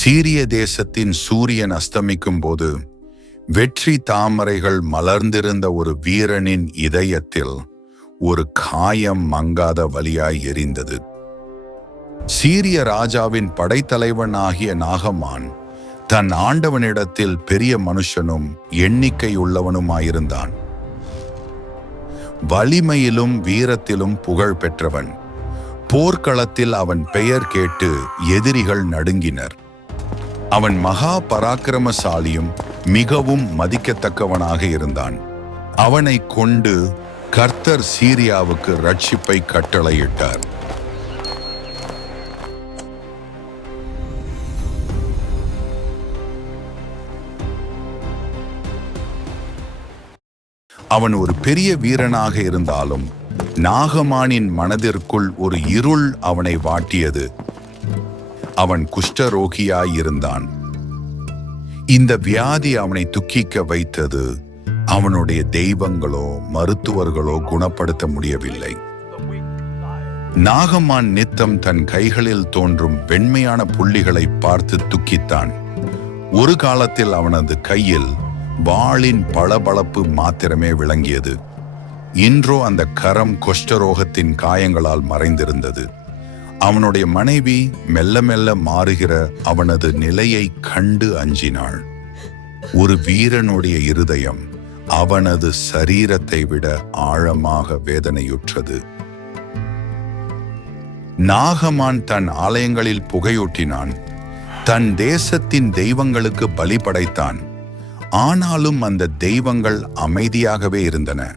சீரிய தேசத்தின் சூரியன் அஸ்தமிக்கும் போது வெற்றி தாமரைகள் மலர்ந்திருந்த ஒரு வீரனின் இதயத்தில் ஒரு காயம் மங்காத வழியாய் எரிந்தது. சீரிய ராஜாவின் படைத்தலைவன் ஆகிய நாகமான் தன் ஆண்டவனிடத்தில் பெரிய மனுஷனும் எண்ணிக்கை உள்ளவனுமாயிருந்தான். வலிமையிலும் வீரத்திலும் புகழ் பெற்றவன் போர்க்களத்தில் அவன் பெயர் கேட்டு எதிரிகள் நடுங்கினர். அவன் மகா பராக்கிரமசாலியும் மிகவும் மதிக்கத்தக்கவனாக இருந்தான். அவனை கொண்டு கர்த்தர் சீரியாவுக்கு ரட்சிப்பை கட்டளையிட்டார். அவன் ஒரு பெரிய வீரனாக இருந்தாலும் நாகமானின் மனதிற்குள் ஒரு இருள் அவனை வாட்டியது. அவன் குஷ்டரோகியாயிருந்தான். இந்த வியாதி அவனை துக்கிக்க வைத்தது அவனுடைய தெய்வங்களோ மருத்துவர்களோ குணப்படுத்த முடியவில்லை. நாகமான் நித்தம் தன் கைகளில் தோன்றும் வெண்மையான புள்ளிகளை பார்த்து துக்கித்தான். ஒரு காலத்தில் அவனது கையில் வாளின் பளபளப்பு மாத்திரமே விளங்கியது. இன்றோ அந்த கரம் குஷ்டரோகத்தின் காயங்களால் மறைந்திருந்தது. அவனுடைய மனைவி மெல்ல மெல்ல மாறுகிற அவனது நிலையை கண்டு அஞ்சினாள். ஒரு வீரனுடைய இருதயம் அவனது சரீரத்தை விட ஆழமாக வேதனையுற்றது. நாகமான் தன் ஆலயங்களில் புகையூட்டினான். தன் தேசத்தின் தெய்வங்களுக்கு பலி படைத்தான். ஆனாலும் அந்த தெய்வங்கள் அமைதியாகவே இருந்தன.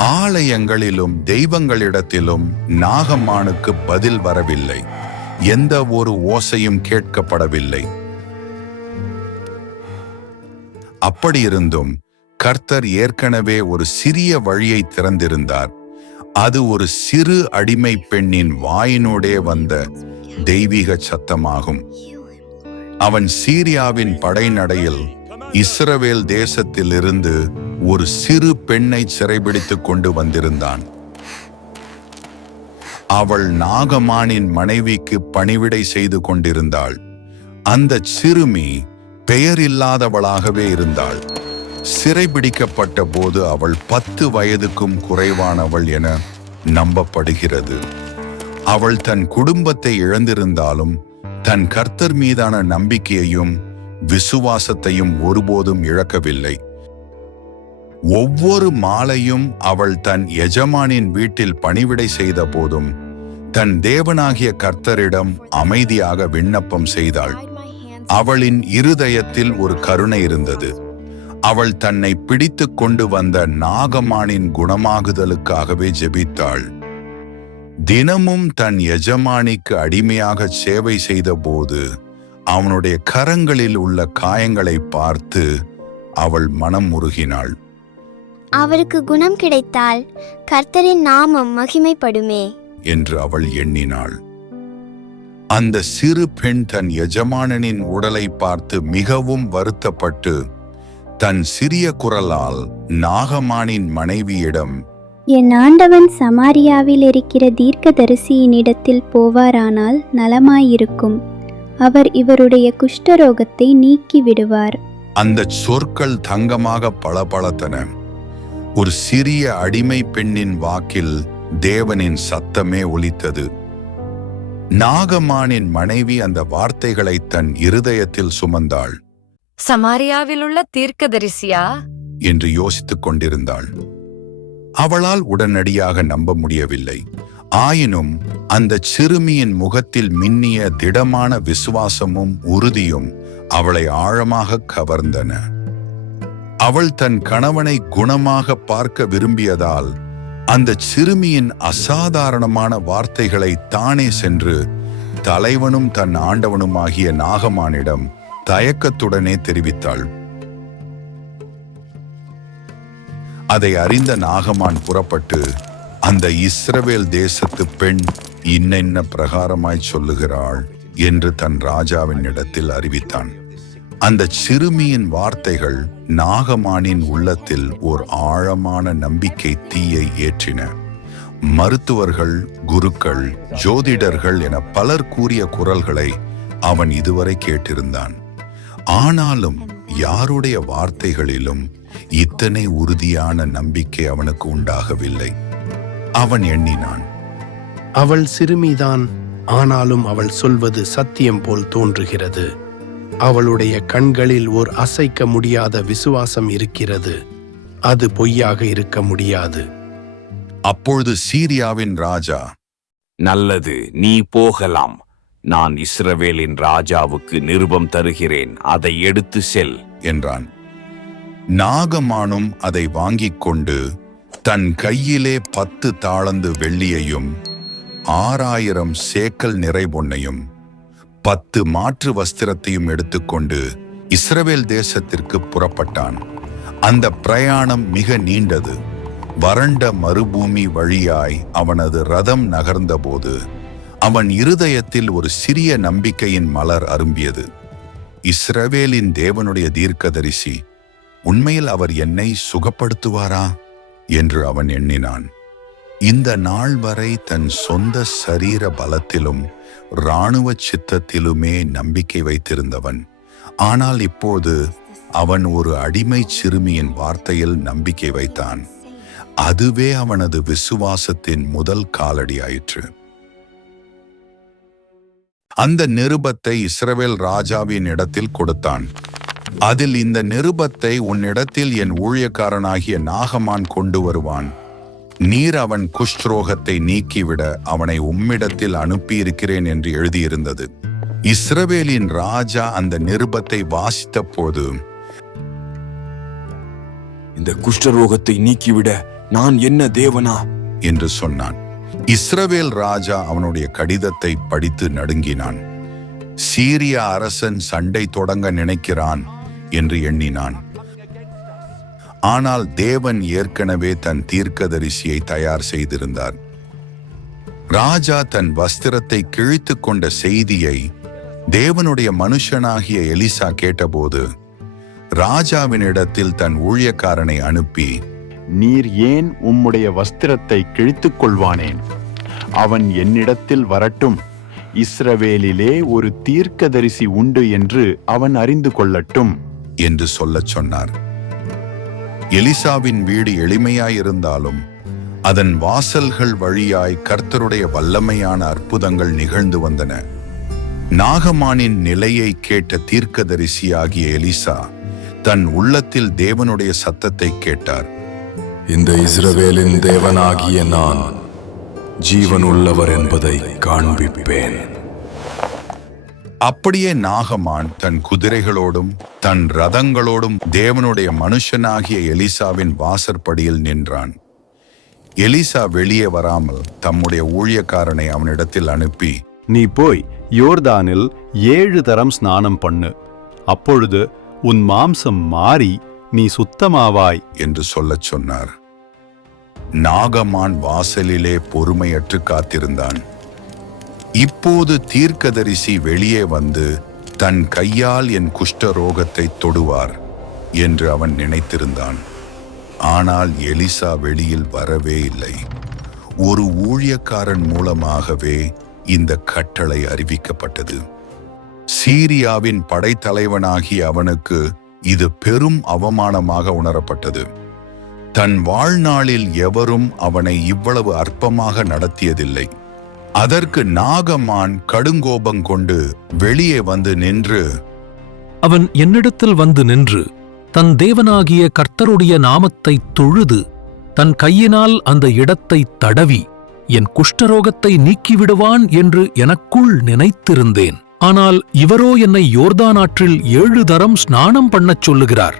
ஆலயங்களிலும் தெய்வங்களிடத்திலும் நாகம்மானுக்கு பதில் வரவில்லை. எந்த ஒரு ஓசையும் கேட்கப்படவில்லை. அப்படியிருந்தும் கர்த்தர் ஏற்கனவே ஒரு சிறிய வழியை திறந்திருந்தார். அது ஒரு சிறு அடிமை பெண்ணின் வாயினோடே வந்த தெய்வீக சத்தமாகும். அவன் சீரியாவின் படைநடையில் இஸ்ரவேல் தேசத்திலிருந்து ஒரு சிறு பெண்ணை சிறைபிடித்துக் கொண்டு வந்திருந்தான். அவள் நாகமானின் மனைவிக்கு பணிவிடை செய்து கொண்டிருந்தாள். அந்த சிறுமி பெயரில்லாதவளாகவே இருந்தாள். சிறைபிடிக்கப்பட்ட போது அவள் பத்து வயதுக்கும் குறைவானவள் என நம்பப்படுகிறது. அவள் தன் குடும்பத்தை இழந்திருந்தாலும் தன் கர்த்தர் மீதான நம்பிக்கையையும் விசுவாசத்தையும் ஒருபோதும் இழக்கவில்லை. ஒவ்வொரு மாலையும் அவள் தன் எஜமானின் வீட்டில் பணிவிடை செய்த போதும் தன் தேவனாகிய கர்த்தரிடம் அமைதியாக விண்ணப்பம் செய்தாள். அவளின் இருதயத்தில் ஒரு கருணை இருந்தது. அவள் தன்னை பிடித்து கொண்டு வந்த நாகமானின் குணமாகுதலுக்காகவே ஜெபித்தாள். தினமும் தன் எஜமானிக்கு அடிமையாக சேவை செய்தபோது அவனுடைய கரங்களில் உள்ள காயங்களை பார்த்து அவள் மனம் உருகினாள் அவருக்கு குணம் கிடைத்தால் கர்த்தரின் நாமம் மகிமைப்படுமே. என்று அவள் எண்ணினாள். அந்த சிறு பெண் தன் எஜமானனின் உடலை பார்த்து மிகவும் வருத்தப்பட்டு தன் சிறிய குரலால் நாகமானின் மனைவியிடம் என் ஆண்டவன் சமாரியாவில் இருக்கிற தீர்க்கதரிசியினிடத்தில் போவாரானால் நலமாயிருக்கும். அவர் இவருடைய குஷ்டரோகத்தை நீக்கி விடுவார் அந்த சொற்கள் தங்கமாக பளபளத்தன. ஒரு சிறிய அடிமை பெண்ணின் வாக்கில் தேவனின் சத்தமே ஒலித்தது. நாகமானின் மனைவி அந்த வார்த்தைகளை தன் இருதயத்தில் சுமந்தாள். சமாரியாவிலுள்ள தீர்க்கதரிசியா? என்று யோசித்துக் கொண்டிருந்தாள். அவளால் உடனடியாக நம்ப முடியவில்லை. ஆயினும் அந்த சிறுமியின் முகத்தில் மின்னிய திடமான விசுவாசமும் உறுதியும் அவளை ஆழமாக கவர்ந்தன. அவள் தன் கணவனை குணமாக பார்க்க விரும்பியதால் அந்த சிறுமியின் அசாதாரணமான வார்த்தைகளை தானே சென்று தலைவனும் தன் ஆண்டவனுமாகிய நாகமானிடம் தயக்கத்துடனே தெரிவித்தாள். அதை அறிந்த நாகமான் புறப்பட்டு அந்த இஸ்ரவேல் தேசத்து பெண் இன்னென்ன பிரகாரமாய் சொல்லுகிறாள் என்று தன் ராஜாவின் இடத்தில் அறிவித்தான். அந்த சிறுமியின் வார்த்தைகள் நாகமானின் உள்ளத்தில் ஓர் ஆழமான நம்பிக்கை தீயை ஏற்றின. மருத்துவர்கள் குருக்கள் ஜோதிடர்கள் என பலர் கூறிய குரல்களை அவன் இதுவரை கேட்டிருந்தான். ஆனாலும் யாருடைய வார்த்தைகளிலும் இத்தனை உறுதியான நம்பிக்கை அவனுக்கு உண்டாகவில்லை. அவன் எண்ணினான் அவள் சிறுமிதான் ஆனாலும் அவள் சொல்வது சத்தியம் போல் தோன்றுகிறது. அவளுடைய கண்களில் ஓர் அசைக்க முடியாத விசுவாசம் இருக்கிறது. அது பொய்யாக இருக்க முடியாது. அப்பொழுது சீரியாவின் ராஜா நல்லது நீ போகலாம். நான் இஸ்ரவேலின் ராஜாவுக்கு நிருபம் தருகிறேன். அதை எடுத்து செல். என்றான். நாகமானும் அதை வாங்கிக் கொண்டு தன் கையிலே பத்து தாளந்து வெள்ளியையும் ஆறாயிரம் சேக்கல் நிறை பொன்னையும் பத்து மாற்று வஸ்திரத்தையும் எடுத்துக்கொண்டு இஸ்ரவேல் தேசத்திற்கு புறப்பட்டான். அந்த பிரயாணம் மிக நீண்டது. வறண்ட மறுபூமி வழியாய் அவனது ரதம் நகர்ந்தபோது அவன் இருதயத்தில் ஒரு சிறிய நம்பிக்கையின் மலர் அரும்பியது. இஸ்ரவேலின் தேவனுடைய தீர்க்கதரிசி உண்மையில் அவர் என்னை சுகப்படுத்துவாரா? என்று அவன் எண்ணினான். இந்த நாள் வரை தன் சொந்த சரீர பலத்திலும் இராணுவ சித்தத்திலுமே நம்பிக்கை வைத்திருந்தவன். ஆனால் இப்போது அவன் ஒரு அடிமை சிறுமியின் வார்த்தையில் நம்பிக்கை வைத்தான். அதுவே அவனது விசுவாசத்தின் முதல் காலடி ஆயிற்று அந்த நிருபத்தை இஸ்ரவேல் ராஜாவின் இடத்தில் கொடுத்தான். அதில் இந்த நிருபத்தை உன்னிடத்தில் என் ஊழியக்காரனாகிய நாகமான் கொண்டு வருவான். நீர் அவன் குஷ்ரோகத்தை நீக்கிவிட அவனை உம்மிடத்தில் அனுப்பியிருக்கிறேன் என்று எழுதியிருந்தது. இஸ்ரவேலின் ராஜா அந்த நிருபத்தை வாசித்த போது இந்த குஷ்டரோகத்தை நீக்கிவிட நான் என்ன தேவனா? என்று சொன்னான். இஸ்ரவேல் ராஜா அவனுடைய கடிதத்தை படித்து நடுங்கினான். சீரிய அரசன் சண்டை தொடங்க நினைக்கிறான் என்று எண்ணினான். ஆனால் தேவன் ஏற்கனவே தன் தீர்க்கதரிசியை தயார் செய்திருந்தார். ராஜா தன் வஸ்திரத்தை கிழித்து கொண்ட செய்தியை தேவனுடைய மனுஷனாகிய எலிசா கேட்டபோது ராஜாவினிடத்தில் தன் ஊழியக்காரனை அனுப்பி நீர் ஏன் உம்முடைய வஸ்திரத்தை கிழித்துக் கொள்வானேன்? அவன் என்னிடத்தில் வரட்டும். இஸ்ரவேலிலே ஒரு தீர்க்கதரிசி உண்டு என்று அவன் அறிந்து கொள்ளட்டும். என்று சொல்லச் சொன்னார். எலிசாவின் வீடு எளிமையாயிருந்தாலும் அதன் வாசல்கள் வழியாய் கர்த்தருடைய வல்லமையான அற்புதங்கள் நிகழ்ந்து வந்தன. நாகமானின் நிலையை கேட்ட தீர்க்கதரிசியாகிய எலிசா தன் உள்ளத்தில் தேவனுடைய சத்தத்தை கேட்டார். இந்த இஸ்ரவேலின் தேவனாகிய நான் ஜீவனுள்ளவர் என்பதை காண்பிப்பேன். அப்படியே நாகமான் தன் குதிரைகளோடும் தன் ரதங்களோடும் தேவனுடைய மனுஷனாகிய எலிசாவின் வாசற்படியில் நின்றான். எலிசா வெளியே வராமல் தம்முடைய ஊழியக்காரனை அவனிடத்தில் அனுப்பி நீ போய் யோர்தானில் ஏழு தரம் ஸ்நானம் பண்ணு. அப்பொழுது உன் மாம்சம் மாறி நீ சுத்தமாவாய். என்று சொல்லச் சொன்னார். நாகமான் வாசலிலே பொறுமையற்று காத்திருந்தான். இப்போது தீர்க்கதரிசி வெளியே வந்து தன் கையால் என் குஷ்டரோகத்தை தொடுவார் என்று அவன் நினைத்திருந்தான். ஆனால் எலிசா வெளியில் வரவே இல்லை. ஒரு ஊழியக்காரன் மூலமாகவே இந்த கட்டளை அறிவிக்கப்பட்டது. சீரியாவின் படைத்தலைவனாகிய அவனுக்கு இது பெரும் அவமானமாக உணரப்பட்டது. தன் வாழ்நாளில் எவரும் அவனை இவ்வளவு அற்பமாக நடத்தியதில்லை. அதற்கு நாகமான் கடுங்கோபம் கொண்டு வெளியே வந்து நின்று அவன் என்னிடத்தில் வந்து நின்று தன் தேவனாகிய கர்த்தருடைய நாமத்தை தொழுது தன் கையினால் அந்த இடத்தை தடவி என் குஷ்டரோகத்தை நீக்கிவிடுவான் என்று எனக்குள் நினைத்திருந்தேன். ஆனால் இவரோ என்னை யோர்தான் ஆற்றில் ஏழு தரம் ஸ்நானம் பண்ணச் சொல்லுகிறார்.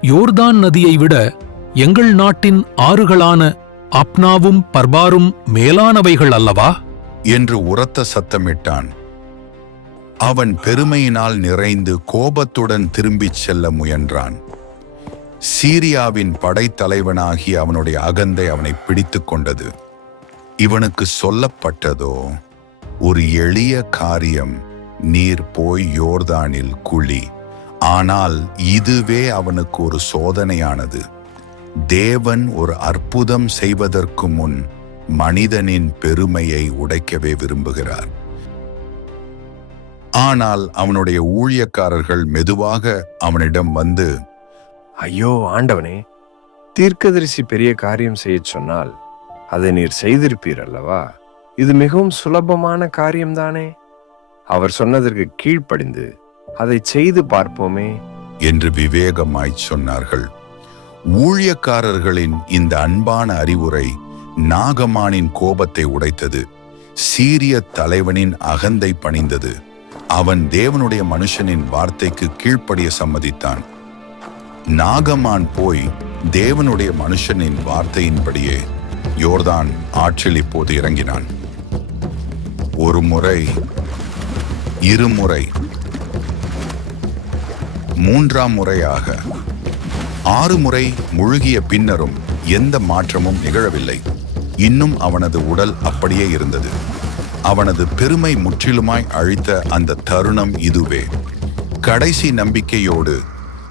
யோர்தான் நதியை விட எங்கள் நாட்டின் ஆறுகளான அப்னாவும் பர்பாரும் மேலானவைகள் அல்லவா? என்று உரத்த சத்தமிட்டான். அவன் பெருமையினால் நிறைந்து கோபத்துடன் திரும்பிச் செல்ல முயன்றான். சீரியாவின் படைத்தலைவனாகி அவனுடைய அகந்தை அவனை பிடித்து கொண்டது. இவனுக்கு சொல்லப்பட்டதோ ஒரு எளிய காரியம் நீர் போய் யோர்தானில் குழி. ஆனால் இதுவே அவனுக்கு ஒரு சோதனையானது. தேவன் ஒரு அற்புதம் செய்வதற்கு முன் மனிதனின் பெருமையை உடைக்கவே விரும்புகிறார். ஆனால் அவனுடைய ஊழியக்காரர்கள் மெதுவாக அவனிடம் வந்து ஐயோ ஆண்டவனே தீர்க்கதரிசி பெரிய காரியம் செய்யச் சொன்னால் அதை நீர் செய்திருப்பீர் அல்லவா? இது மிகவும் சுலபமான காரியம்தானே? அவர் சொன்னதற்கு கீழ்ப்படிந்து அதை செய்து பார்ப்போமே. என்று விவேகமாய்ச் சொன்னார்கள். ஊழியக்காரர்களின் இந்த அன்பான அறிவுரை நாகமானின் கோபத்தை உடைத்தது. சீரிய தலைவனின் அகந்தை பணிந்தது. அவன் தேவனுடைய மனுஷனின் வார்த்தைக்கு கீழ்ப்படிய சம்மதித்தான். நாகமான் போய் தேவனுடைய மனுஷனின் வார்த்தையின்படியே யோர்தான் ஆற்றில் இப்போது இறங்கினான். ஒரு முறை இருமுறை மூன்றாம் முறையாக ஆறு முறை முழுகிய பின்னரும் எந்த மாற்றமும் நிகழவில்லை. இன்னும் அவனது உடல் அப்படியே இருந்தது. அவனது பெருமை முற்றிலுமாய் அழித்த அந்த தருணம் இதுவே. கடைசி நம்பிக்கையோடு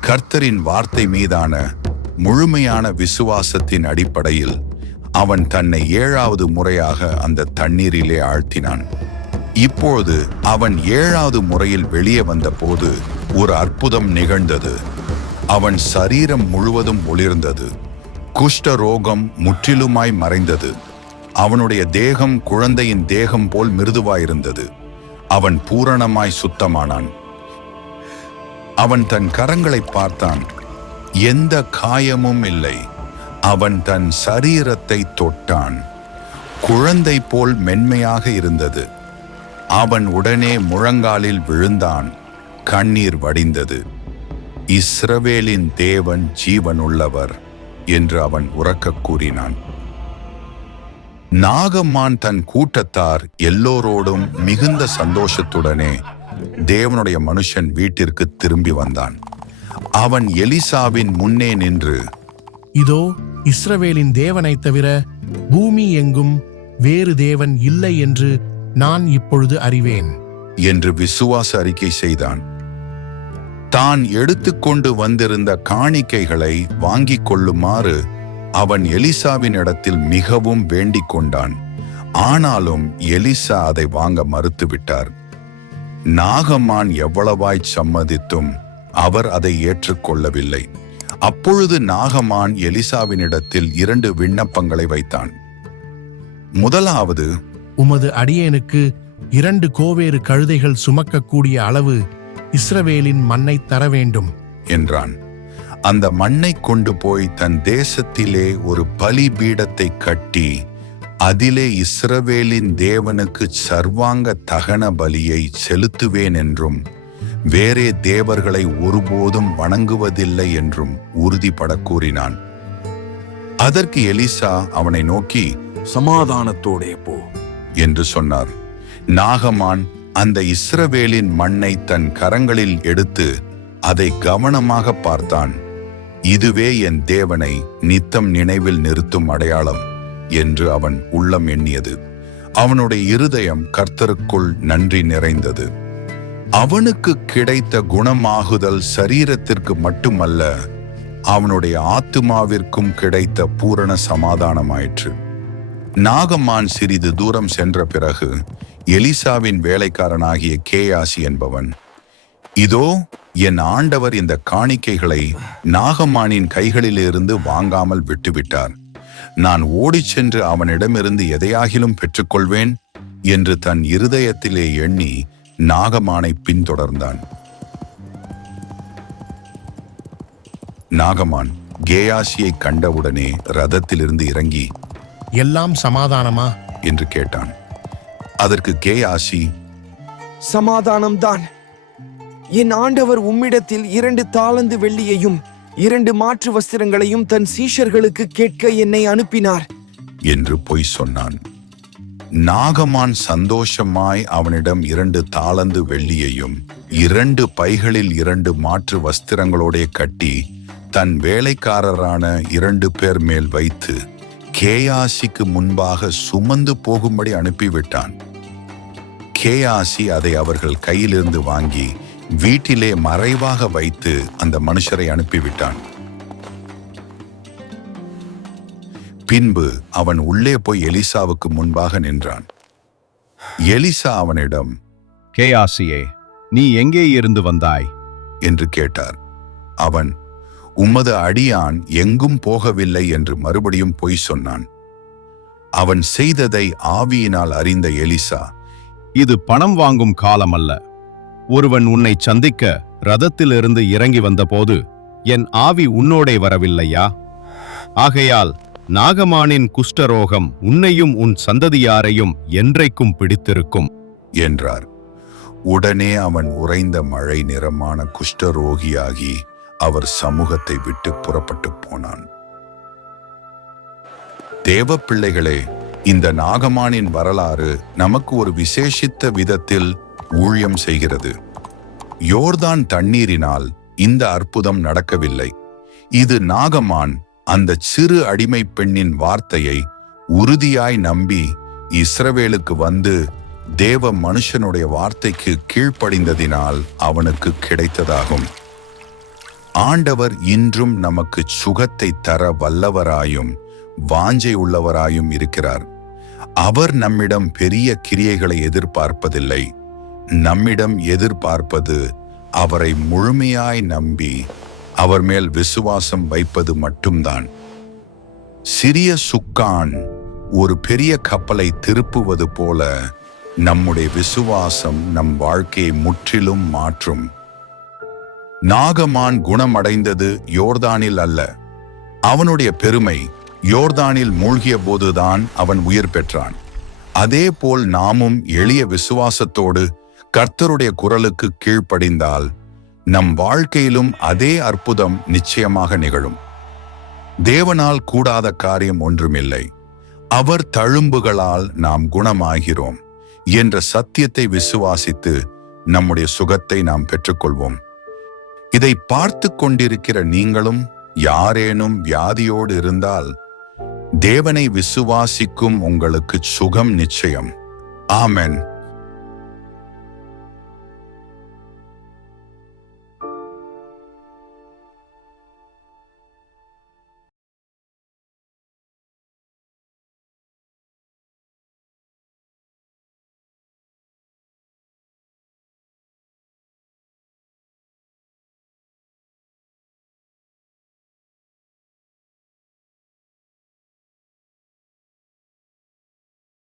கர்த்தரின் வார்த்தை மீதான முழுமையான விசுவாசத்தின் அடிப்படையில் அவன் தன்னை ஏழாவது முறையாக அந்த தண்ணீரிலே ஆழ்த்தினான். இப்பொழுது அவன் ஏழாவது முறையில் வெளியே வந்தபோது ஒரு அற்புதம் நிகழ்ந்தது. அவன் சரீரம் முழுவதும் ஒளிர்ந்தது. குஷ்ட ரோகம் முற்றிலுமாய் மறைந்தது. அவனுடைய தேகம் குழந்தையின் தேகம் போல் மிருதுவாயிருந்தது. அவன் பூரணமாய் சுத்தமானான். அவன் தன் கரங்களை பார்த்தான். எந்த காயமும் இல்லை. அவன் தன் சரீரத்தை தொட்டான். குழந்தை போல் மென்மையாக இருந்தது. அவன் உடனே முழங்காலில் விழுந்தான். கண்ணீர் வடிந்தது. இஸ்ரவேலின் தேவன் ஜீவனுள்ளவர் என்று அவன் உறக்கக் கூறினான். நாகம்மான் தன் கூட்டத்தார் எல்லோரோடும் மிகுந்த சந்தோஷத்துடனே தேவனுடைய மனுஷன் வீட்டிற்கு திரும்பி வந்தான். அவன் எலிசாவின் முன்னே நின்று இதோ இஸ்ரவேலின் தேவனைத் தவிர பூமி எங்கும் வேறு தேவன் இல்லை என்று நான் இப்பொழுது அறிவேன். என்று விசுவாச அறிக்கை செய்தான். தான் எடுத்துக்கொண்டு வந்திருந்த காணிக்கைகளை வாங்கிக் கொள்ளுமாறு அவன் எலிசாவின் இடத்தில் மிகவும் வேண்டிக் கொண்டான். ஆனாலும் எலிசா அதை வாங்க மறுத்துவிட்டார். நாகமான் எவ்வளவாய் சம்மதித்தும் அவர் அதை ஏற்றுக்கொள்ளவில்லை. அப்பொழுது நாகமான் எலிசாவினிடத்தில் இரண்டு விண்ணப்பங்களை வைத்தான். முதலாவது உமது அடியேனுக்கு இரண்டு கோவேறு கழுதைகள் சுமக்கக்கூடிய அளவு இஸ்ரவேலின் மண்ணைத் தர வேண்டும். என்றான். அந்த மண்ணை கொண்டு போய் தன் தேசத்திலே ஒரு பலிபீடத்தை கட்டி அதிலே இஸ்ரவேலின் தேவனுக்கு சர்வாங்க தகன பலியை செலுத்துவேன் என்றும் வேறே தேவர்களை ஒருபோதும் வணங்குவதில்லை என்றும் உறுதிபட கூறினான். அதற்கு எலிசா அவனை நோக்கி சமாதானத்தோடே போ. என்று சொன்னார். நாகமான் அந்த இஸ்ரவேலின் மண்ணை தன் கரங்களில் எடுத்து அதை கவனமாக பார்த்தான். இதுவே என் தேவனை நித்தம் நினைவில் நிறுத்தும் அடையாளம் என்று அவன் உள்ளம் எண்ணியது. அவனுடைய இருதயம் கர்த்தருக்குள் நன்றி நிறைந்தது. அவனுக்கு கிடைத்த குணமாகுதல் சரீரத்திற்கு மட்டுமல்ல அவனுடைய ஆத்துமாவிற்கும் கிடைத்த பூரண சமாதானமாயிற்று. நாகமான் சிறிது தூரம் சென்ற பிறகு எலிசாவின் வேலைக்காரனாகிய கேயாசி என்பவன். இதோ என் ஆண்டவர் இந்த காணிக்கைகளை நாகமானின் கைகளிலிருந்து வாங்காமல் விட்டுவிட்டார். நான் ஓடிச் சென்று அவனிடமிருந்து எதையாகிலும் பெற்றுக்கொள்வேன் என்று தன் இருதயத்திலே எண்ணி நாகமானை பின்தொடர்ந்தான். நாகமான் கேயாசியை கண்டவுடனே ரதத்திலிருந்து இறங்கி எல்லாம் சமாதானமா? என்று கேட்டான். அதற்கு கேயாசி சமாதானம்தான். என் ஆண்டவர் உம்மிடத்தில் இரண்டு தாளந்து வெள்ளியையும் இரண்டு மாற்று வஸ்திரங்களையும் தன் சீஷர்களுக்கு கேட்க என்னை அனுப்பினார். என்று பொய் சொன்னான். நாகமான் சந்தோஷமாய் அவனிடம் இரண்டு தாளந்து வெள்ளியையும் இரண்டு பைகளில் இரண்டு மாற்று வஸ்திரங்களோடே கட்டி தன் வேலைக்காரரான இரண்டு பேர் மேல் வைத்து கேயாசிக்கு முன்பாக சுமந்து போகும்படி அனுப்பிவிட்டான். கேயாசி அதை அவர்கள் கையிலிருந்து வாங்கி வீட்டிலே மறைவாக வைத்து அந்த மனுஷரை அனுப்பிவிட்டான். பின்பு அவன் உள்ளே போய் எலிசாவுக்கு முன்பாக நின்றான். எலிசா அவனிடம் கேயாசியே நீ எங்கே இருந்து வந்தாய்? என்று கேட்டார். அவன் உமது அடியான் எங்கும் போகவில்லை என்று மறுபடியும் பொய் சொன்னான். அவன் செய்ததை ஆவியினால் அறிந்த எலிசா இது பணம் வாங்கும் காலம் அல்ல ஒருவன் உன்னை சந்திக்க ரதத்திலிருந்து இறங்கி வந்தபோது என் ஆவி உன்னோடே வரவில்லையா? ஆகையால் நாகமானின் குஷ்டரோகம் உன்னையும் உன் சந்ததியாரையும் என்றைக்கும் பிடித்திருக்கும். என்றார். உடனே அவன் உறைந்த மழை நிறமான குஷ்டரோகியாகி அவர் சமூகத்தை விட்டு புறப்பட்டு போனான். தேவ பிள்ளைகளே இந்த நாகமானின் வரலாறு நமக்கு ஒரு விசேஷித்த விதத்தில் ஊழியம் செய்கிறது. யோர்தான் தண்ணீரினால் இந்த அற்புதம் நடக்கவில்லை. இது நாகமான் அந்த சிறு அடிமை பெண்ணின் வார்த்தையை உறுதியாய் நம்பி இஸ்ரவேலுக்கு வந்து தேவ மனுஷனுடைய வார்த்தைக்கு கீழ்ப்படிந்ததினால் அவனுக்கு கிடைத்ததாகும். ஆண்டவர் இன்றும் நமக்கு சுகத்தை தர வல்லவராயும் வாஞ்சை உள்ளவராயும் இருக்கிறார். அவர் நம்மிடம் பெரிய கிரியைகளை எதிர்பார்ப்பதில்லை. நம்மிடம் எதிர்பார்ப்பது அவரை முழுமையாய் நம்பி அவர் மேல் விசுவாசம் வைப்பது மட்டும்தான். சிறிய சுக்கான் ஒரு பெரிய கப்பலை திருப்புவது போல நம்முடைய விசுவாசம் நம் வாழ்க்கையை முற்றிலும் மாற்றும். நாகமான் குணமடைந்தது யோர்தானில் அல்ல. அவனுடைய பெருமை யோர்தானில் மூழ்கிய போதுதான் அவன் உயிர் பெற்றான். அதே போல் நாமும் எளிய விசுவாசத்தோடு கர்த்தருடைய குரலுக்கு கீழ்ப்படிந்தால் நம் வாழ்க்கையிலும் அதே அற்புதம் நிச்சயமாக நிகழும். தேவனால் கூடாத காரியம் ஒன்றுமில்லை. அவர் தழும்புகளால் நாம் குணமாகிறோம் என்ற சத்தியத்தை விசுவாசித்து நம்முடைய சுகத்தை நாம் பெற்றுக்கொள்வோம். இதை பார்த்து கொண்டிருக்கிற நீங்களும் யாரேனும் வியாதியோடு இருந்தால் தேவனை விசுவாசிக்கும் உங்களுக்கு சுகம் நிச்சயம். ஆமென்.